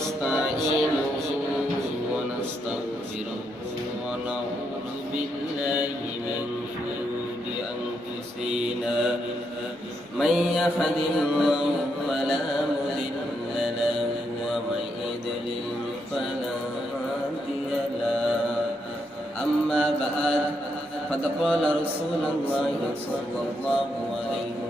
ونستعينه ونستغفره ونعوذ بالله من شرور أنفسنا. من يهد الله فلا مضل له ومن يضلل فلا هادي له. أما بعد فقد قال رسول الله صلى الله عليه وآله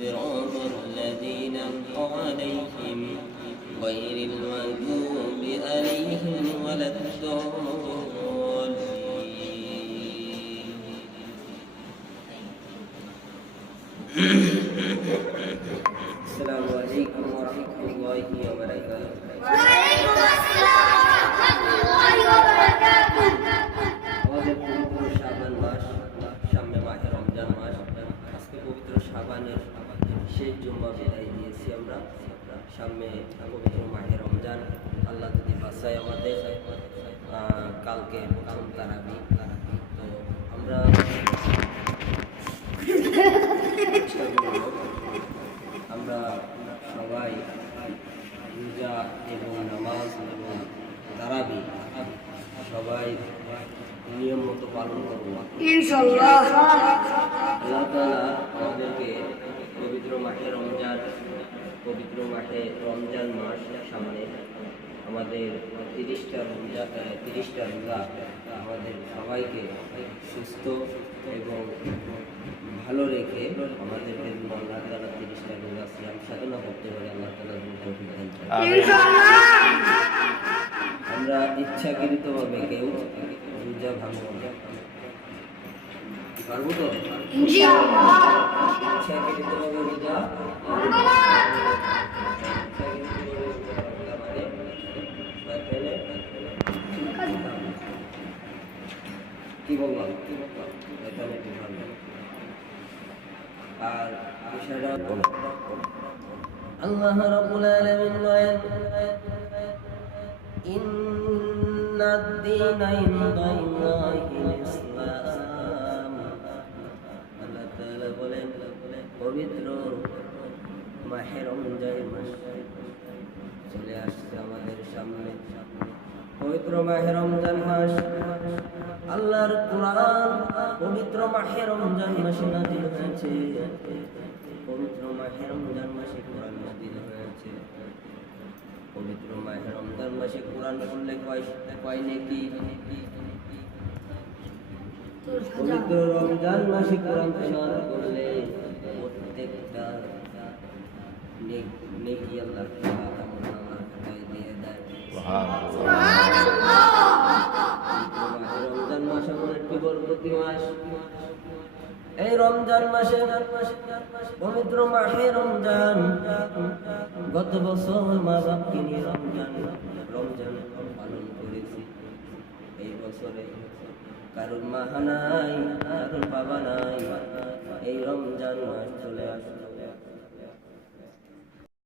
صراط الذين أنعمت عليهم غير المغضوب عليهم ولا الضالين السلام عليكم ورحمة الله وبركاته وعليكم السلام ورحمة الله وبركاته আমাদের পবিত্র শাবান মাস সামনে মাহে রমজান মাস আজকে পবিত্র শাবানের শেষ জুম্মা বিদায় দিয়েছি আমরা। সামনে পবিত্র মাহে রমজান। আল্লাহ যদি বাসায় আমাদের কালকে প্রথম তারাবি তো আমরা আমরা সবাই রোজা এবং নামাজ এবং তারাবি সবাই নিয়ম মতো পালন করব। আল্লাহ পবিত্র মাসে রমজান, পবিত্র মাসে রমজান মাস সামনে আমাদের তিরিশটা রমজান তিরিশটা রোজা আমাদের সবাইকে সুস্থ এবং ভালো রেখে আমাদের আল্লাহ তালা তিরিশটা রোজা সিয়াম সাধনা করতে পারে, আল্লাহ তালা আমরা ইচ্ছাকৃতভাবে কেউ রোজা ভাঙব পারব তো কি বললাম এখানে আর বিষয়টা আল্লাহ রাব্বুল আলামিন ইসলাম পবিত্র মাহে রমজান মাস চলে আসছে আমাদের সামনে। পবিত্র মাহে রমজান মাস, আল্লাহর কোরআন পবিত্র মাহে রমজান মাসে নাজিল হয়েছে। পবিত্র মাহে রমজান মাসে কোরআন নাজিল হয়েছে। পবিত্র মাহে রমজান মাসে কোরআন পড়লে কয় কয় নাকি? পবিত্র রমজান মাসে কোরআন তেলাওয়াত করলে নেক- আল্লাহ তাআলা আমলনামার খাতায় দিয়ে দেয়। রমজান মাস এমন একটি বরকতি মাস? এই রমজান মাসে পবিত্র মাসে রমজান। গত বছর মা বাপকে নিয়ে রমজান রমজান পালন করেছি। এই বছরে কারোর মা নাই কারোর বাবা নাই। এই রমজান মাস চলে আসছে।